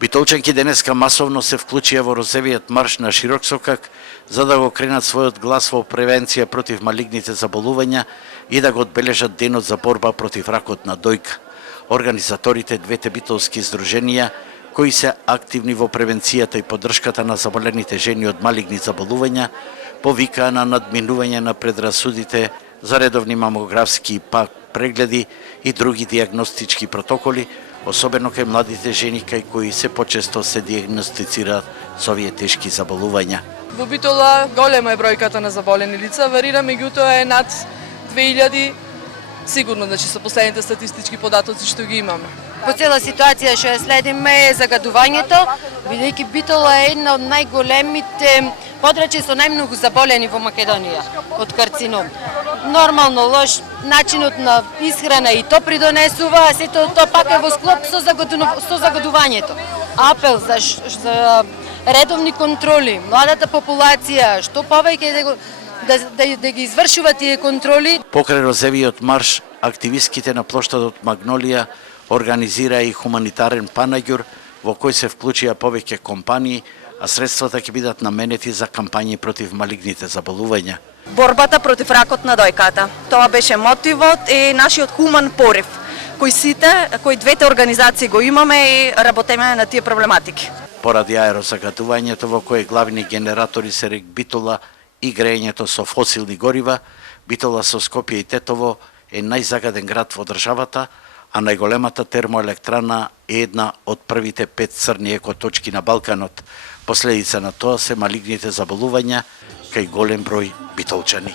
Битолчанки денеска масовно се вклучија во розевиот марш на широк сокак за да го кренат својот глас во превенција против малигните заболувања и да го одбележат денот за борба против ракот на дојка. Организаторите двете битолски здруженија кои се активни во превенцијата и поддршката на заболените жени од малигни заболувања, повикаа на надминување на предрасудите за редовни мамографски прегледи и други диагностички протоколи, особено кај младите жени кај кои се почесто се диагностицираат со овие тешки заболувања. Во Битола голема е бројката на заболени лица, варира, меѓутоа е над 2000, сигурно, значи со последните статистички податоци што ги имаме. По цела ситуација што ја следиме е загадувањето, бидејќи Битола е една од најголемите подрачја со најмногу заболени во Македонија од карцином. Нормално лош начинот на исхрана и то придонесува, а сето тоа пак е во склоп со загадувањето. Апел за редовни контроли, младата популација, што повеќе да ги извршува тие контроли. Покрај розевиот марш, активистките на плоштадот Магнолија организираа и хуманитарен панаѓур во кој се вклучија повеќе компании, а средствата ќе бидат наменети за кампањи против малигните заболувања. Борбата против ракот на дојката. Тоа беше мотивот и нашиот хуман порив, кој двете организации го имаме и работиме на тие проблематики. Поради аерозагадувањето во кое главни генератори се рек Битола и грејењето со фосилни горива, Битола со Скопје и Тетово е најзагаден град во државата, а најголемата термоелектрана е една од првите 5 црни екоточки на Балканот. Последица на тоа се малигните заболувања кај голем број битолчани.